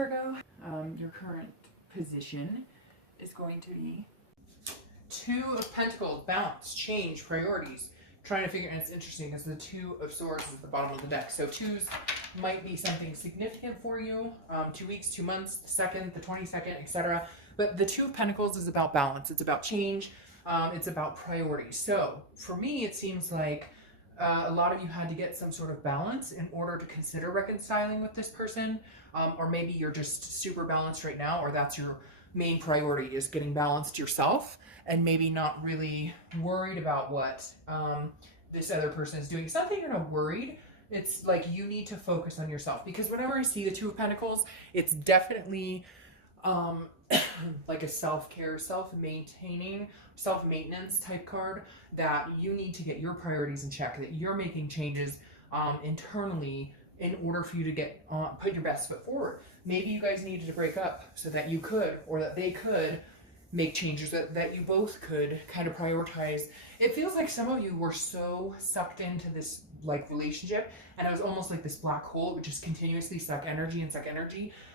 Virgo. Your current position is going to be Two of Pentacles, balance, change, priorities. Trying to figure, and it's interesting because the Two of Swords is at the bottom of the deck. So twos might be something significant for you. 2 weeks, 2 months, the 2nd, the 22nd, etc. But the Two of Pentacles is about balance. It's about change. It's about priorities. So for me, it seems like a lot of you had to get some sort of balance in order to consider reconciling with this person. Or maybe you're just super balanced right now, or that's your main priority, is getting balanced yourself and maybe not really worried about what this other person is doing. It's not that you're not worried. It's like you need to focus on yourself, because whenever I see the Two of Pentacles, it's definitely like a self-care, self-maintaining, self-maintenance type card, that you need to get your priorities in check, that you're making changes internally in order for you to get put your best foot forward. Maybe you guys needed to break up so that you could, or that they could make changes, that you both could kind of prioritize. It feels like some of you were so sucked into this like relationship, and it was almost like this black hole which just continuously suck energy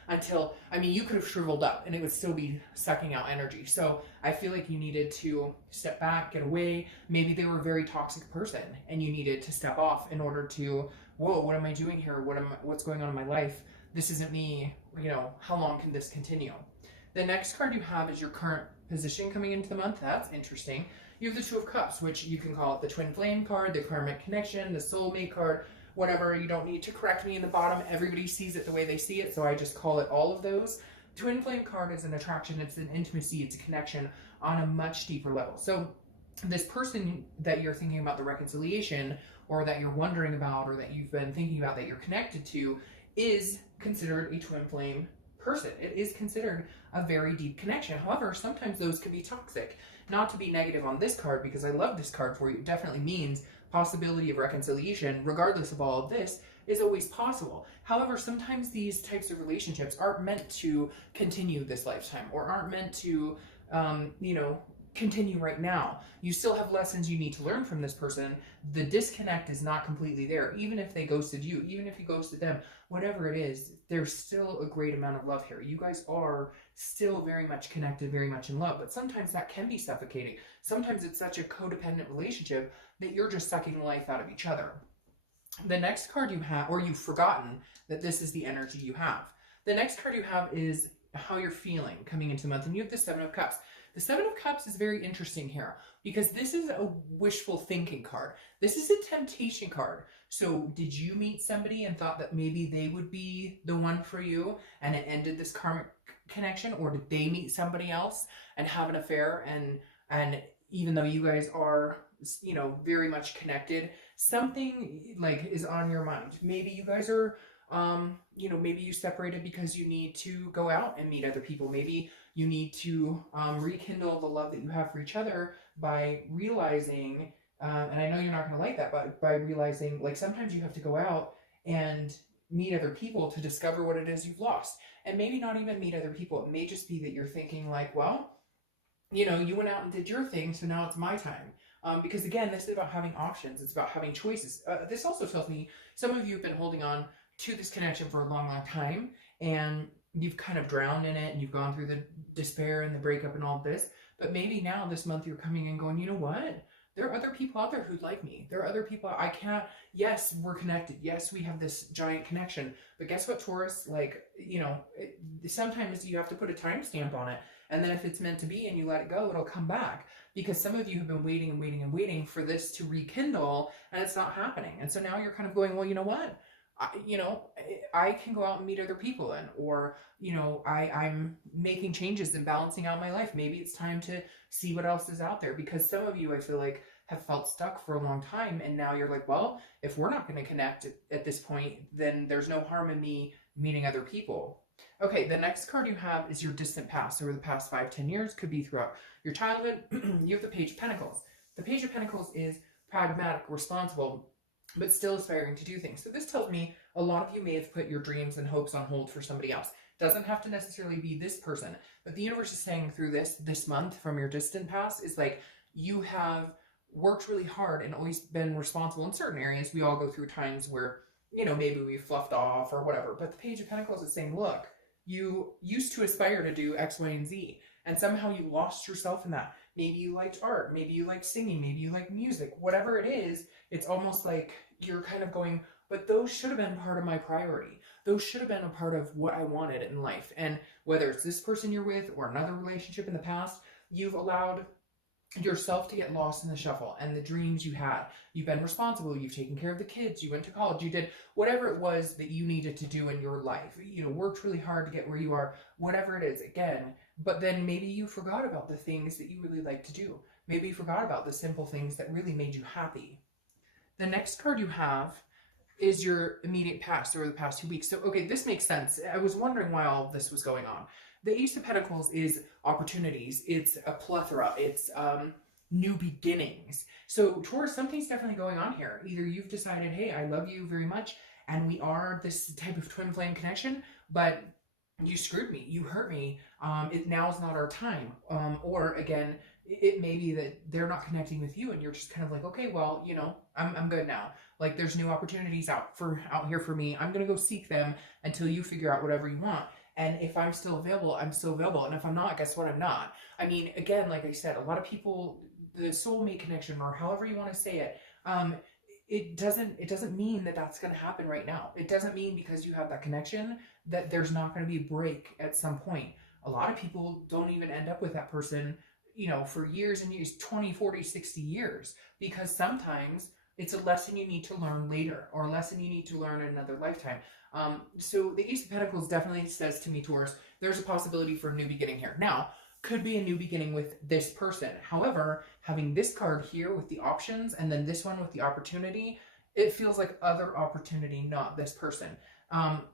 until, I mean, you could have shriveled up and it would still be sucking out energy. So I feel like you needed to step back, get away. Maybe they were a very toxic person and you needed to step off in order to, whoa, what am I doing here? What's going on in my life? This isn't me. You know, how long can this continue? The next card you have is your current position coming into the month. That's interesting. You have the Two of Cups, which you can call it the Twin Flame card, the Karmic Connection, the Soulmate card, whatever. You don't need to correct me in the bottom. Everybody sees it the way they see it, so I just call it all of those. Twin Flame card is an attraction. It's an intimacy. It's a connection on a much deeper level. So this person that you're thinking about the reconciliation, or that you're wondering about, or that you've been thinking about, that you're connected to, is considered a Twin Flame person. It is considered a very deep connection. However, sometimes those can be toxic. Not to be negative on this card, because I love this card for you. It definitely means possibility of reconciliation, regardless of all of this, is always possible. However, sometimes these types of relationships aren't meant to continue this lifetime, or aren't meant to, continue right now. You still have lessons you need to learn from this person. The disconnect is not completely there. Even if they ghosted you, even if you ghosted them, whatever it is, there's still a great amount of love here. You guys are still very much connected, very much in love, but sometimes that can be suffocating. Sometimes it's such a codependent relationship that you're just sucking the life out of each other. The next card you have, or you've forgotten that this is the energy you have. The next card you have is how you're feeling coming into the month, and you have the Seven of Cups. The Seven of Cups is very interesting here, because this is a wishful thinking card. This is a temptation card. So did you meet somebody and thought that maybe they would be the one for you, and it ended this karmic connection? Or did they meet somebody else and have an affair, and even though you guys are, very much connected, something like is on your mind? Maybe you guys are maybe you separated because you need to go out and meet other people. Maybe you need to rekindle the love that you have for each other by realizing, and I know you're not going to like that, but by realizing, like, sometimes you have to go out and meet other people to discover what it is you've lost. And maybe not even meet other people. It may just be that you're thinking like, well, you went out and did your thing, so now it's my time. Because again, this is about having options. It's about having choices. This also tells me some of you have been holding on to this connection for a long, long time, and you've kind of drowned in it, and you've gone through the despair and the breakup and all this. But maybe now this month you're coming and going, you know what? There are other people out there who like me. There are other people I can't, yes, we're connected. Yes, we have this giant connection. But guess what, Taurus? Like, sometimes you have to put a timestamp on it. And then if it's meant to be and you let it go, it'll come back. Because some of you have been waiting and waiting and waiting for this to rekindle, and it's not happening. And so now you're kind of going, well, you know what? I can go out and meet other people, or I'm making changes and balancing out my life. Maybe it's time to see what else is out there, because some of you, I feel like, have felt stuck for a long time, and now you're like, well, if we're not going to connect at this point, then there's no harm in me meeting other people. Okay, the next card you have is your distant past, over the past 5-10 years, could be throughout your childhood. You have the Page of Pentacles. The Page of Pentacles is pragmatic, responsible, but still aspiring to do things. So this tells me a lot of you may have put your dreams and hopes on hold for somebody else. Doesn't have to necessarily be this person, but the universe is saying through this month from your distant past is like, you have worked really hard and always been responsible in certain areas. We all go through times where, maybe we fluffed off or whatever, but the Page of Pentacles is saying, look, you used to aspire to do X, Y, and Z, and somehow you lost yourself in that. Maybe you liked art, maybe you like singing, maybe you like music, whatever it is, it's almost like you're kind of going, but those should have been part of my priority. Those should have been a part of what I wanted in life. And whether it's this person you're with or another relationship in the past, you've allowed yourself to get lost in the shuffle and the dreams you had. You've been responsible, you've taken care of the kids, you went to college, you did whatever it was that you needed to do in your life. You know, worked really hard to get where you are, whatever it is, again. But then maybe you forgot about the things that you really like to do. Maybe you forgot about the simple things that really made you happy. The next card you have is your immediate past, or the past 2 weeks. So, okay, this makes sense. I was wondering why all of this was going on. The Ace of Pentacles is opportunities. It's a plethora. It's new beginnings. So Taurus, something's definitely going on here. Either you've decided, hey, I love you very much, and we are this type of twin flame connection, but you screwed me, you hurt me, now's not our time. Or again, it may be that they're not connecting with you and you're just kind of like, okay, well, you know, I'm good now. Like, there's new opportunities out here for me. I'm going to go seek them until you figure out whatever you want. And if I'm still available, I'm still available. And if I'm not, guess what? I'm not. I mean, again, like I said, a lot of people, the soulmate connection, or however you want to say it, it doesn't mean that that's going to happen right now. It doesn't mean because you have that connection that there's not going to be a break at some point. A lot of people don't even end up with that person, you know, for years and years, 20, 40, 60 years, because sometimes it's a lesson you need to learn later, or a lesson you need to learn in another lifetime. So the Ace of Pentacles definitely says to me, Taurus, there's a possibility for a new beginning here. Now, could be a new beginning with this person. However, having this card here with the options and then this one with the opportunity, it feels like other opportunity, not this person.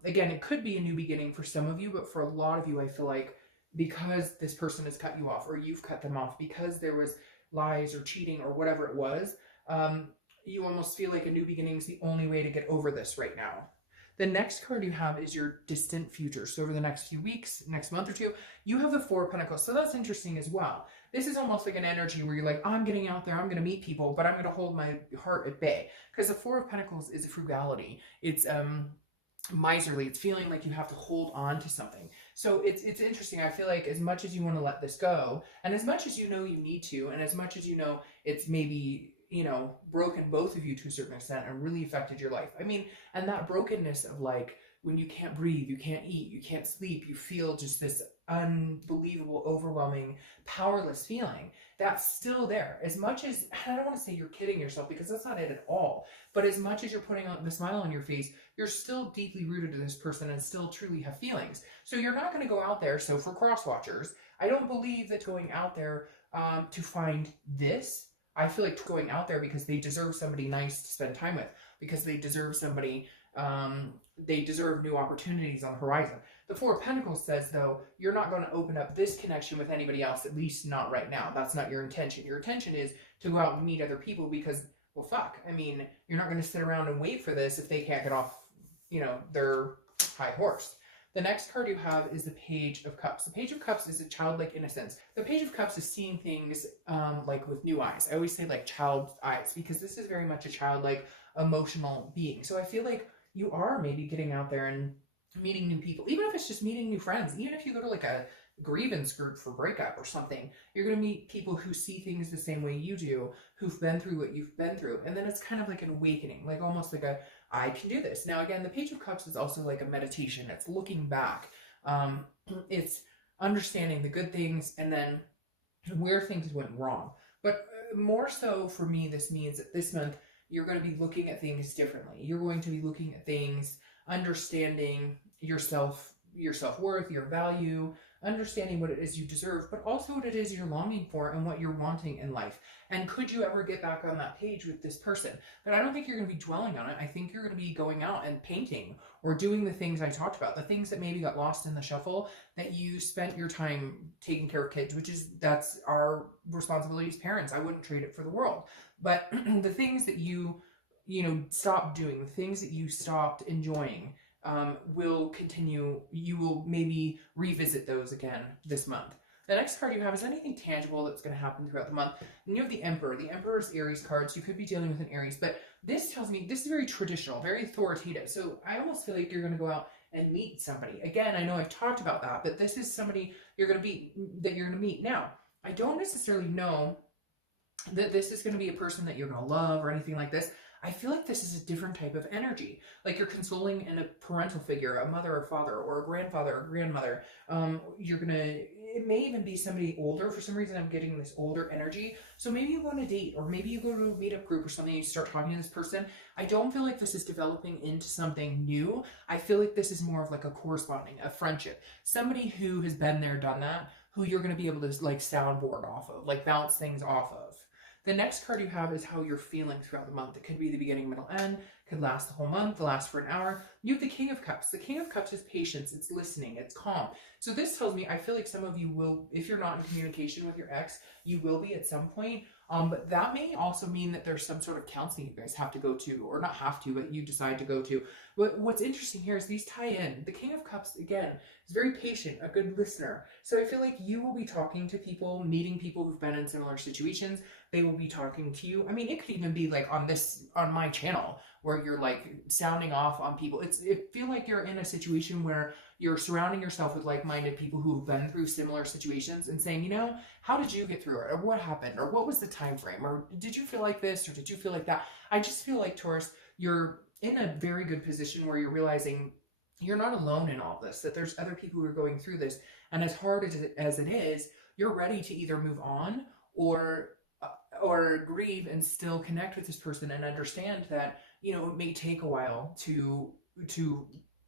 Again, it could be a new beginning for some of you, but for a lot of you, I feel like because this person has cut you off, or you've cut them off, because there was lies or cheating or whatever it was, you almost feel like a new beginning is the only way to get over this right now. The next card you have is your distant future. So over the next few weeks, next month or two, you have the Four of Pentacles. So that's interesting as well. This is almost like an energy where you're like, I'm getting out there, I'm going to meet people, but I'm going to hold my heart at bay. Because the Four of Pentacles is frugality. It's miserly. It's feeling like you have to hold on to something. So it's interesting. I feel like as much as you want to let this go, and as much as you know you need to, and as much as you know it's maybe, you know, broken both of you to a certain extent and really affected your life. I mean, and that brokenness of like when you can't breathe, you can't eat, you can't sleep, you feel just this unbelievable, overwhelming, powerless feeling. That's still there. As much as, I don't want to say you're kidding yourself because that's not it at all, but as much as you're putting on the smile on your face, you're still deeply rooted to this person and still truly have feelings. So you're not going to go out there. So for cross watchers, I don't believe that going out there to find this. I feel like going out there because they deserve somebody nice to spend time with, because they deserve somebody, they deserve new opportunities on the horizon. The Four of Pentacles says, though, you're not going to open up this connection with anybody else, at least not right now. That's not your intention. Your intention is to go out and meet other people because, well, fuck. I mean, you're not going to sit around and wait for this if they can't get off, you know, their high horse. The next card you have is the Page of Cups. The Page of Cups is a childlike innocence. The Page of Cups is seeing things like with new eyes. I always say like child's eyes because this is very much a childlike emotional being. So I feel like you are maybe getting out there and meeting new people, even if it's just meeting new friends, even if you go to like a grievance group for breakup or something, you're going to meet people who see things the same way you do, who've been through what you've been through. And then it's kind of like an awakening, like almost like a, I can do this. Now, again, the Page of Cups is also like a meditation. It's looking back. It's understanding the good things and then where things went wrong. But more so for me, this means that this month, you're going to be looking at things differently. You're going to be looking at things, understanding yourself, your self-worth, your value, understanding what it is you deserve, but also what it is you're longing for and what you're wanting in life. And could you ever get back on that page with this person? But I don't think you're going to be dwelling on it. I think you're going to be going out and painting or doing the things I talked about, the things that maybe got lost in the shuffle, that you spent your time taking care of kids, which is, that's our responsibility as parents. I wouldn't trade it for the world. But the things that you know, stopped doing, the things that you stopped enjoying, will continue. You will maybe revisit those again this month. The next card you have is anything tangible that's going to happen throughout the month. And you have the Emperor. The Emperor's Aries cards. You could be dealing with an Aries, but this tells me this is very traditional, very authoritative. So I almost feel like you're going to go out and meet somebody. Again, I know I've talked about that, but this is somebody you're going to meet. Now, I don't necessarily know that this is going to be a person that you're going to love or anything like this. I feel like this is a different type of energy. Like you're consoling in a parental figure, a mother or father or a grandfather or grandmother. It may even be somebody older. For some reason, I'm getting this older energy. So maybe you go on a date, or maybe you go to a meetup group or something, and you start talking to this person. I don't feel like this is developing into something new. I feel like this is more of like a corresponding, a friendship. Somebody who has been there, done that, who you're going to be able to like soundboard off of, like bounce things off of. The next card you have is how you're feeling throughout the month. It could be the beginning, middle, end. It could last the whole month, last for an hour. You have the King of Cups. The King of Cups is patience. It's listening. It's calm. So this tells me, I feel like some of you will, if you're not in communication with your ex, you will be at some point. But that may also mean that there's some sort of counseling you guys have to go to, or not have to, but you decide to go to. But what's interesting here is these tie in. The King of Cups, again, is very patient, a good listener. So I feel like you will be talking to people, meeting people who've been in similar situations. They will be talking to you. I mean, it could even be like on my channel, where you're like sounding off on people. It feel like you're in a situation where you're surrounding yourself with like-minded people who've been through similar situations and saying, you know, how did you get through it? Or what happened? Or what was the time frame? Or did you feel like this? Or did you feel like that? I just feel like, Taurus, you're in a very good position where you're realizing you're not alone in all this, that there's other people who are going through this. And as hard as it is, you're ready to either move on or grieve and still connect with this person and understand that, you know, it may take a while to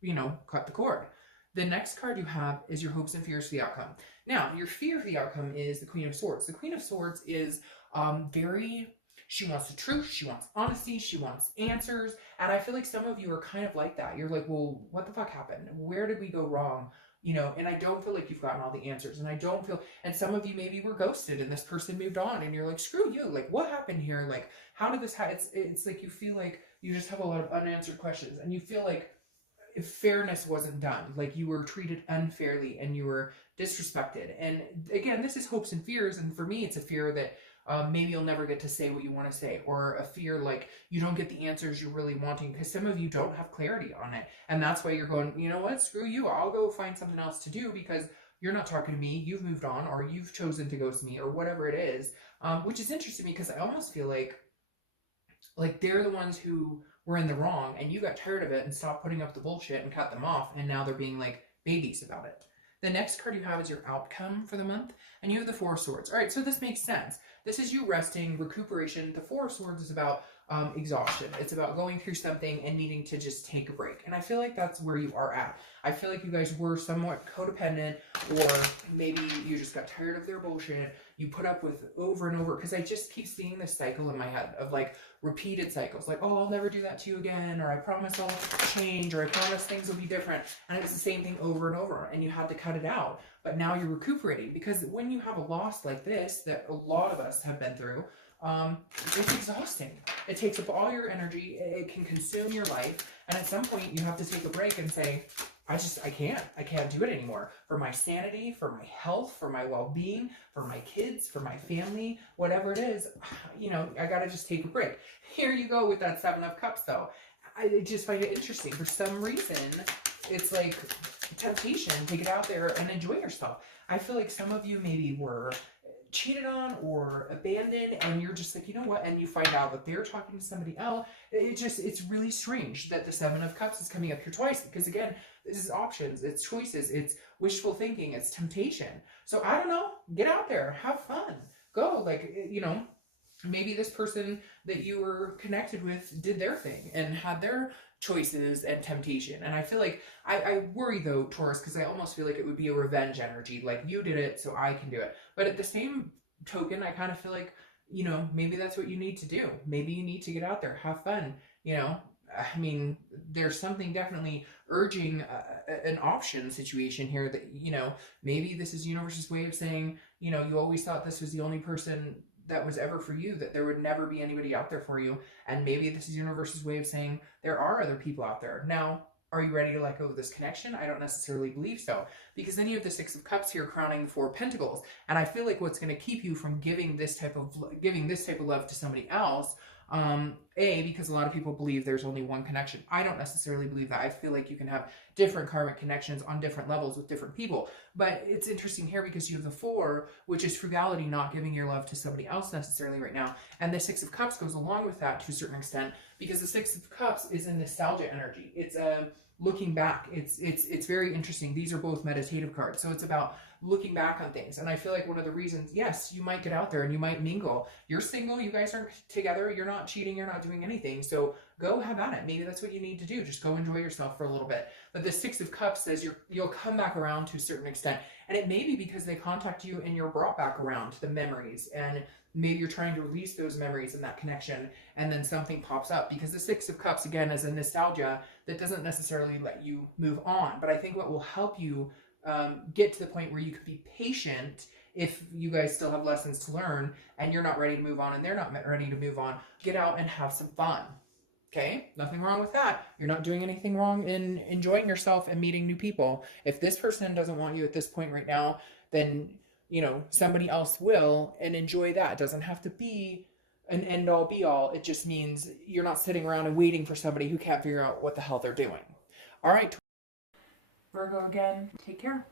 you know, cut the cord. The next card you have is your hopes and fears for the outcome. Now, your fear for the outcome is the Queen of Swords. The Queen of Swords is she wants the truth, she wants honesty, she wants answers. And I feel like some of you are kind of like that. You're like, well, what the fuck happened? Where did we go wrong? You know, and I don't feel like you've gotten all the answers. And some of you maybe were ghosted and this person moved on and you're like, screw you. Like, what happened here? Like, how did this happen? It's like you feel like you just have a lot of unanswered questions and you feel like if fairness wasn't done, like you were treated unfairly and you were disrespected. And again, this is hopes and fears. And for me, it's a fear that maybe you'll never get to say what you want to say, or a fear like you don't get the answers you're really wanting because some of you don't have clarity on it. And that's why you're going, you know what, screw you. I'll go find something else to do because you're not talking to me. You've moved on, or you've chosen to ghost me, or whatever it is, which is interesting because I almost feel like they're the ones who were in the wrong and you got tired of it and stopped putting up the bullshit and cut them off. And now they're being like babies about it. The next card you have is your outcome for the month, and you have the Four of Swords. All right, so this makes sense. This is you resting, recuperation. The Four of Swords is about exhaustion. It's about going through something and needing to just take a break. And I feel like that's where you are at. I feel like you guys were somewhat codependent, or maybe you just got tired of their bullshit. You put up with over and over, because I just keep seeing this cycle in my head of like repeated cycles. Like, oh, I'll never do that to you again, or I promise I'll change, or I promise things will be different. And it's the same thing over and over, and you had to cut it out. But now you're recuperating, because when you have a loss like this that a lot of us have been through, it's exhausting. It takes up all your energy. It can consume your life. And at some point you have to take a break and say, I can't do it anymore. For my sanity, for my health, for my well-being, for my kids, for my family, whatever it is, you know, I gotta just take a break. Here you go with that Seven of Cups though. I just find it interesting. For some reason, it's like temptation to get out there and enjoy yourself. I feel like some of you maybe were cheated on or abandoned, and you're just like, you know what, and you find out that they're talking to somebody else. It's really strange that the Seven of Cups is coming up here twice, because again, this is options, it's choices, it's wishful thinking, it's temptation. So I don't know, get out there, have fun, go, like, you know, maybe this person that you were connected with did their thing and had their choices and temptation. And I feel like, I worry though, Taurus, because I almost feel like it would be a revenge energy, like you did it so I can do it. But at the same token, I kind of feel like, you know, maybe that's what you need to do. Maybe you need to get out there, have fun, you know. I mean, there's something definitely urging an option situation here that, you know, maybe this is universe's way of saying, you know, you always thought this was the only person that was ever for you, that there would never be anybody out there for you. And maybe this is universe's way of saying there are other people out there. Now, are you ready to let go of this connection? I don't necessarily believe so, because then you have the Six of Cups here crowning the Four of Pentacles. And I feel like what's going to keep you from giving this type of love to somebody else Because a lot of people believe there's only one connection. I don't necessarily believe that. I feel like you can have different karmic connections on different levels with different people. But it's interesting here because you have the 4, which is frugality, not giving your love to somebody else necessarily right now. And the 6 of Cups goes along with that to a certain extent, because the 6 of Cups is a nostalgia energy. It's looking back. It's very interesting. These are both meditative cards. So it's about looking back on things. And I feel like one of the reasons, yes, you might get out there and you might mingle. You're single, you guys aren't together, you're not cheating, you're not doing anything. So go have at it. Maybe that's what you need to do. Just go enjoy yourself for a little bit. But the 6 of Cups says you'll come back around to a certain extent. And it may be because they contact you and you're brought back around to the memories. And maybe you're trying to release those memories and that connection, and then something pops up. Because the 6 of Cups, again, is a nostalgia that doesn't necessarily let you move on. But I think what will help you get to the point where you can be patient, if you guys still have lessons to learn and you're not ready to move on and they're not ready to move on, get out and have some fun. Okay? Nothing wrong with that. You're not doing anything wrong in enjoying yourself and meeting new people. If this person doesn't want you at this point right now, then, you know, somebody else will, and enjoy that. It doesn't have to be an end all be all. It just means you're not sitting around and waiting for somebody who can't figure out what the hell they're doing. All right, Virgo, again, take care.